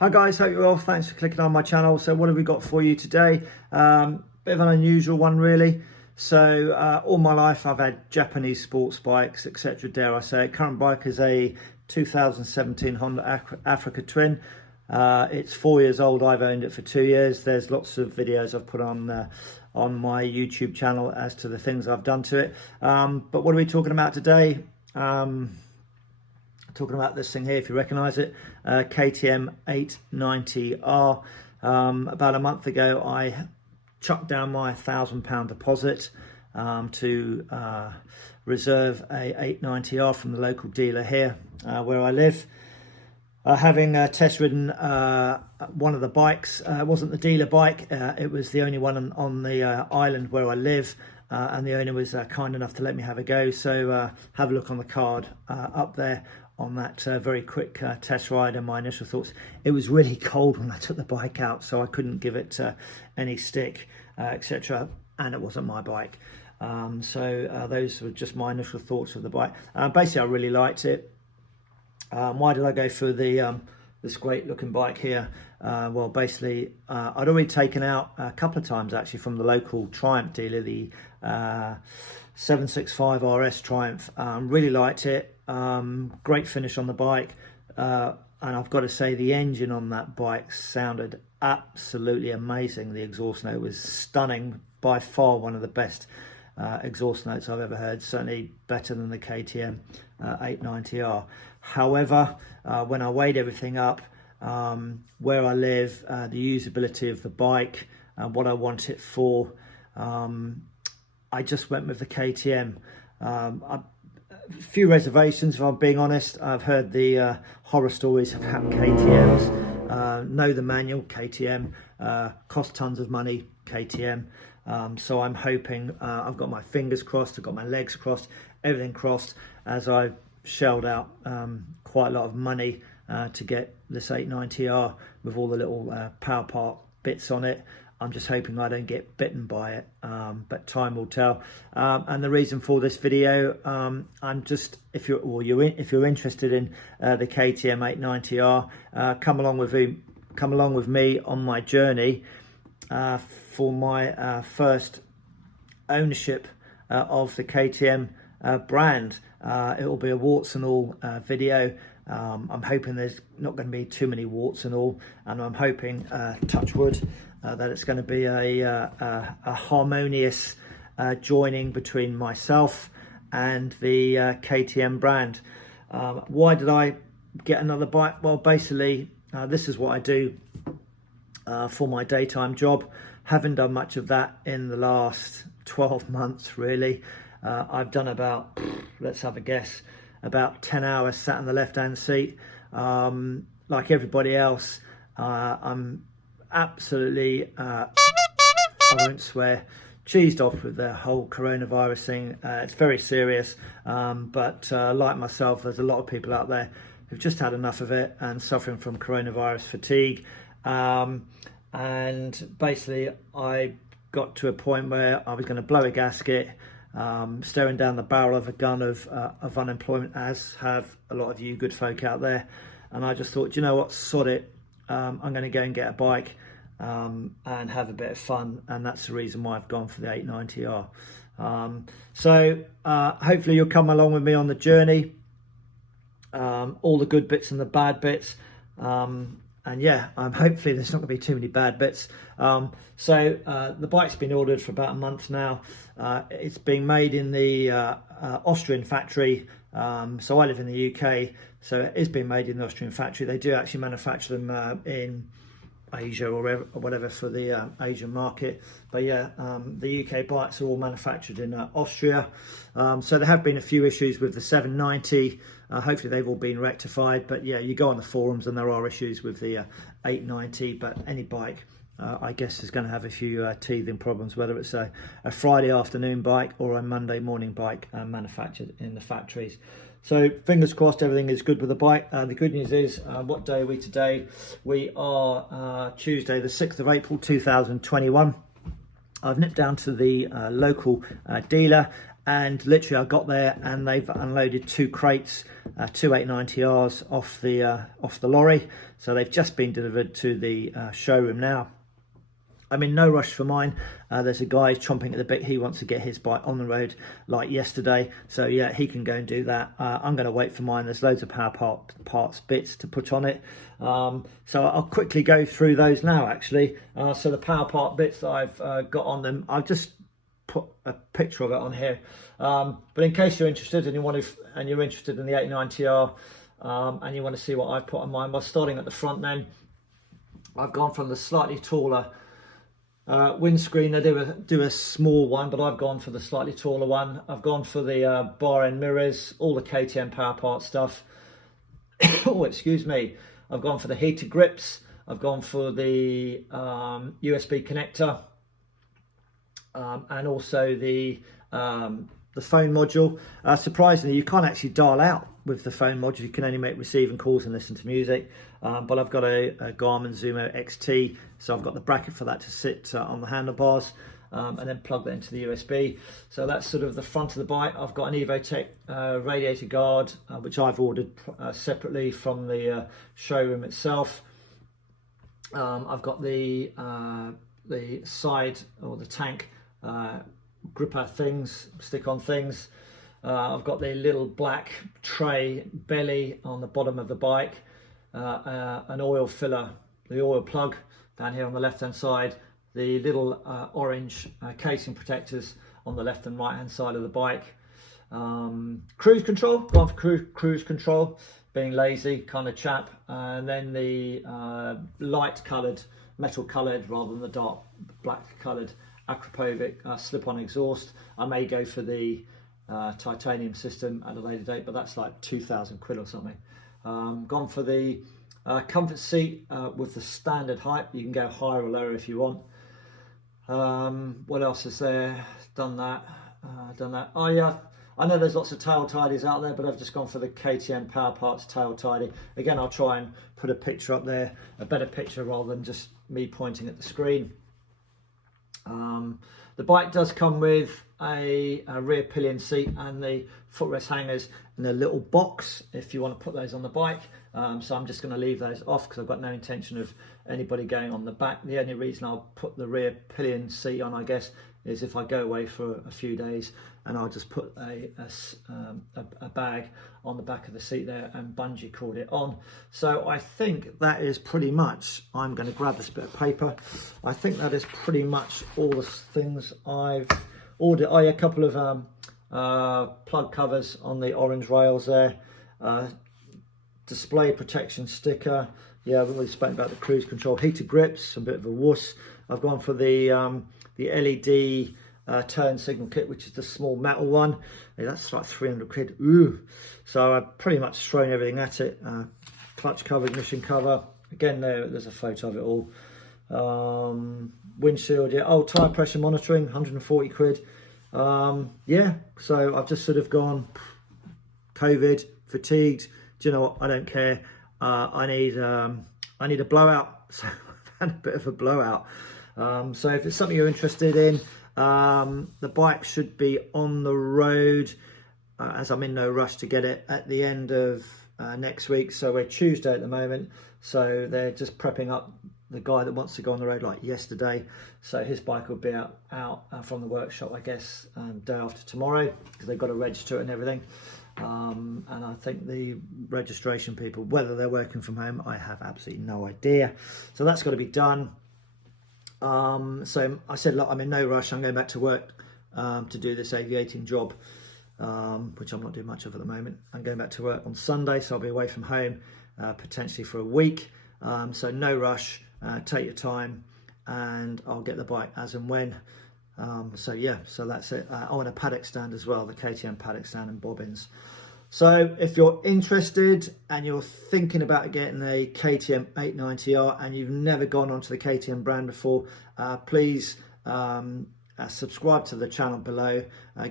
Hi guys, hope you're well. Thanks for clicking on my channel. So what have we got for you today? Bit of an unusual one really. So all my life I've had Japanese sports bikes, etc. Dare I say it. Current bike is a 2017 Honda Africa Twin. It's 4 years old. I've owned it for 2 years. There's lots of videos I've put on my YouTube channel as to the things I've done to it. But what are we talking about today? Talking about this thing here, if you recognize it, KTM890R. About a month ago I chucked down my £1,000 deposit to reserve a 890R from the local dealer here where I live. Having test ridden one of the bikes, it wasn't the dealer bike, it was the only one on the island where I live, and the owner was kind enough to let me have a go. So have a look on the card up there on that very quick test ride. And my initial thoughts, it was really cold when I took the bike out, so I couldn't give it any stick, etc. And it wasn't my bike. So those were just my initial thoughts of the bike. Basically I really liked it. Why did I go for this great looking bike here? Well, basically I'd already taken out a couple of times actually from the local Triumph dealer, the 765 RS Triumph. Really liked it. Great finish on the bike, and I've got to say the engine on that bike sounded absolutely amazing. The exhaust note was stunning, by far one of the best exhaust notes I've ever heard, certainly better than the KTM 890R. However, when I weighed everything up, where I live, the usability of the bike, what I want it for, I just went with the KTM. A few reservations, if I'm being honest. I've heard the horror stories about KTMs. Know the manual, KTM, cost tons of money, KTM. So I'm hoping, I've got my fingers crossed, I've got my legs crossed, everything crossed, as I've shelled out quite a lot of money to get this 890R with all the little power part bits on it. I'm just hoping I don't get bitten by it, but time will tell. And the reason for this video, I'm just, if you're interested in the KTM 890R, come along with me on my journey for my first ownership of the KTM brand. It will be a warts and all video. I'm hoping there's not going to be too many warts and all, and I'm hoping, touch wood, that it's going to be a harmonious joining between myself and the KTM brand. Why did I get another bike? Well, basically, this is what I do for my daytime job. Haven't done much of that in the last 12 months, really. I've done about, let's have a guess, about 10 hours sat in the left-hand seat. Like everybody else, I'm absolutely, I won't swear, cheesed off with the whole coronavirus thing. It's very serious, but like myself, there's a lot of people out there who've just had enough of it and suffering from coronavirus fatigue. And basically I got to a point where I was going to blow a gasket, staring down the barrel of a gun of unemployment, as have a lot of you good folk out there. And I just thought, you know what, sod it, I'm going to go and get a bike and have a bit of fun, and that's the reason why I've gone for the 890R. So hopefully you'll come along with me on the journey, all the good bits and the bad bits. And yeah, hopefully there's not going to be too many bad bits. So the bike's been ordered for about a month now. It's being made in the Austrian factory. So I live in the UK, so it is being made in the Austrian factory. They do actually manufacture them in Asia or whatever for the Asian market. But yeah, the UK bikes are all manufactured in Austria. So there have been a few issues with the 790. Hopefully they've all been rectified, but yeah, you go on the forums and there are issues with the 890. But any bike, I guess, is going to have a few teething problems, whether it's a Friday afternoon bike or a Monday morning bike manufactured in the factories. So fingers crossed everything is good with the bike. The good news is, what day are we today? We are Tuesday the 6th of April 2021. I've nipped down to the local dealer and literally I got there and they've unloaded 2 crates, 890Rs off the lorry. So they've just been delivered to the showroom now. I'm in no rush for mine. There's a guy chomping at the bit. He wants to get his bike on the road like yesterday. So yeah, he can go and do that. I'm going to wait for mine. There's loads of power parts bits to put on it. So I'll quickly go through those now, actually. So the power part bits that I've got on them, I've just put a picture of it on here. But in case you're interested and you're interested in the 890R, and you want to see what I've put on mine, well, starting at the front then, I've gone from the slightly taller windscreen. They do a small one, but I've gone for the slightly taller one. I've gone for the bar end mirrors, all the KTM power part stuff. Oh, excuse me. I've gone for the heated grips. I've gone for the USB connector, and also the phone module. Surprisingly, you can't actually dial out with the phone module. You can only make receiving calls and listen to music. But I've got a Garmin Zumo XT, so I've got the bracket for that to sit on the handlebars, and then plug that into the USB. So that's sort of the front of the bike. I've got an Evotech radiator guard, which I've ordered separately from the showroom itself. I've got the side, or the tank gripper things, stick-on things. I've got the little black tray belly on the bottom of the bike, an oil filler, the oil plug down here on the left-hand side, the little orange casing protectors on the left and right-hand side of the bike. Cruise control, gone for cruise control, being lazy kind of chap, and then the light-coloured, metal-coloured rather than the dark black-coloured Akrapovic slip-on exhaust. I may go for the titanium system at a later date, but that's like 2,000 quid or something. Gone for the comfort seat with the standard height. You can go higher or lower if you want. What else is there? Done that. Oh yeah, I know there's lots of tail tidies out there, but I've just gone for the KTM Power Parts tail tidy. Again, I'll try and put a picture up there, a better picture rather than just me pointing at the screen. The bike does come with a rear pillion seat and the footrest hangers in a little box if you want to put those on the bike. So I'm just going to leave those off because I've got no intention of anybody going on the back. The only reason I'll put the rear pillion seat on, I guess, is if I go away for a few days, and I'll just put a bag on the back of the seat there and bungee cord it on. So I think that is pretty much, I'm going to grab this bit of paper. I think that is pretty much all the things I've ordered. Oh yeah, a couple of plug covers on the orange rails there. Display protection sticker. Yeah, I've already spoken about the cruise control. Heated grips, a bit of a wuss. I've gone for the LED turn signal kit, which is the small metal one. Yeah, that's like 300 quid. Ooh. So I've pretty much thrown everything at it. Clutch cover, ignition cover. Again, there's a photo of it all. Windshield, yeah. Oh, tyre pressure monitoring, 140 quid. Yeah, so I've just sort of gone COVID, fatigued. Do you know what? I don't care. I need a blowout. So I've had a bit of a blowout. So if it's something you're interested in, the bike should be on the road, as I'm in no rush to get it, at the end of next week. So we're Tuesday at the moment, so they're just prepping up the guy that wants to go on the road like yesterday. So his bike will be out from the workshop, I guess, day after tomorrow, because they've got to register it and everything. And I think the registration people, whether they're working from home, I have absolutely no idea. So that's got to be done. So I said, look, I'm in no rush. I'm going back to work to do this aviating job, which I'm not doing much of at the moment. I'm going back to work on Sunday, so I'll be away from home potentially for a week. So no rush. Take your time, and I'll get the bike as and when. So yeah, so that's it. I want a paddock stand as well, the KTM paddock stand and bobbins. So if you're interested and you're thinking about getting a KTM890R and you've never gone onto the KTM brand before, please subscribe to the channel below,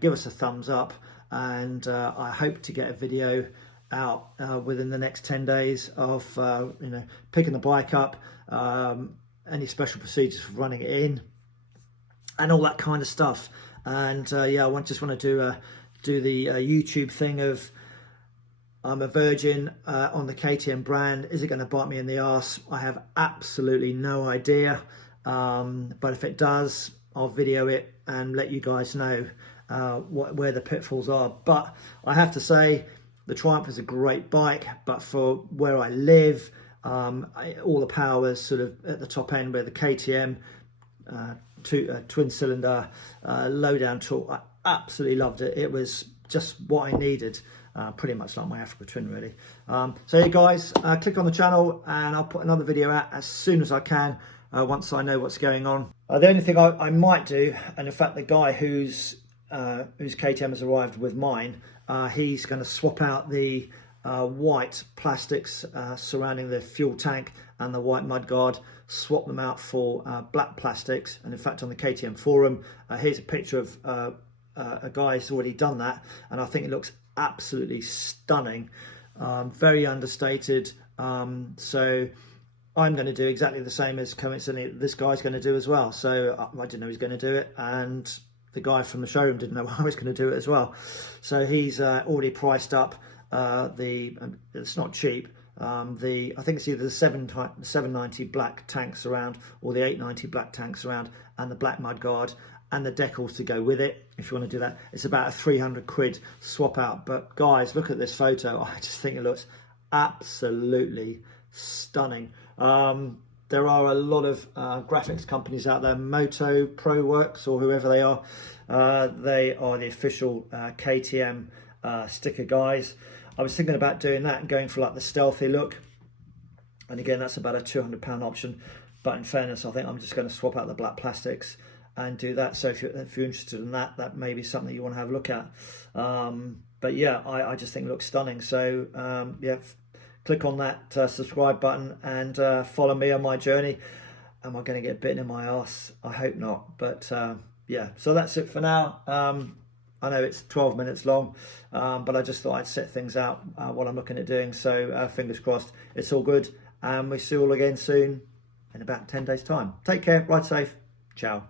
give us a thumbs up, and I hope to get a video out within the next 10 days of picking the bike up, any special procedures for running it in, and all that kind of stuff. And yeah, I just want to do the YouTube thing of I'm a virgin on the KTM brand. Is it going to bite me in the arse? I have absolutely no idea. But if it does, I'll video it and let you guys know where the pitfalls are. But I have to say, the Triumph is a great bike, but for where I live, all the power is sort of at the top end, where the KTM twin cylinder low down torque, I absolutely loved it. It was just what I needed. Pretty much like my Africa Twin, really. So yeah, guys, click on the channel and I'll put another video out as soon as I can, once I know what's going on. The only thing I might do, and in fact the guy whose KTM has arrived with mine, he's going to swap out the white plastics surrounding the fuel tank and the white mudguard, swap them out for black plastics. And in fact, on the KTM forum, here's a picture of a guy who's already done that, and I think it looks absolutely stunning, very understated. So I'm going to do exactly the same as coincidentally this guy's going to do as well. So I didn't know he was going to do it, and the guy from the showroom didn't know I was going to do it as well. So he's already priced up it's not cheap, I think it's either the 790 black tanks around or the 890 black tanks around, and the black mudguard and the decals to go with it. If you want to do that, it's about a 300 quid swap out. But guys, look at this photo. I just think it looks absolutely stunning. There are a lot of graphics companies out there, Moto, ProWorks, or whoever they are. They are the official KTM sticker guys. I was thinking about doing that and going for like the stealthy look. And again, that's about a £200 option. But in fairness, I think I'm just going to swap out the black plastics and do that. So if you're interested in that, that may be something you want to have a look at. But yeah, I just think it looks stunning. So yeah, click on that subscribe button and follow me on my journey. Am I going to get bitten in my arse? I hope not. But yeah, so that's it for now. I know it's 12 minutes long, but I just thought I'd set things out what I'm looking at doing. So fingers crossed, it's all good. And we'll see you all again soon in about 10 days' time. Take care, ride safe, ciao.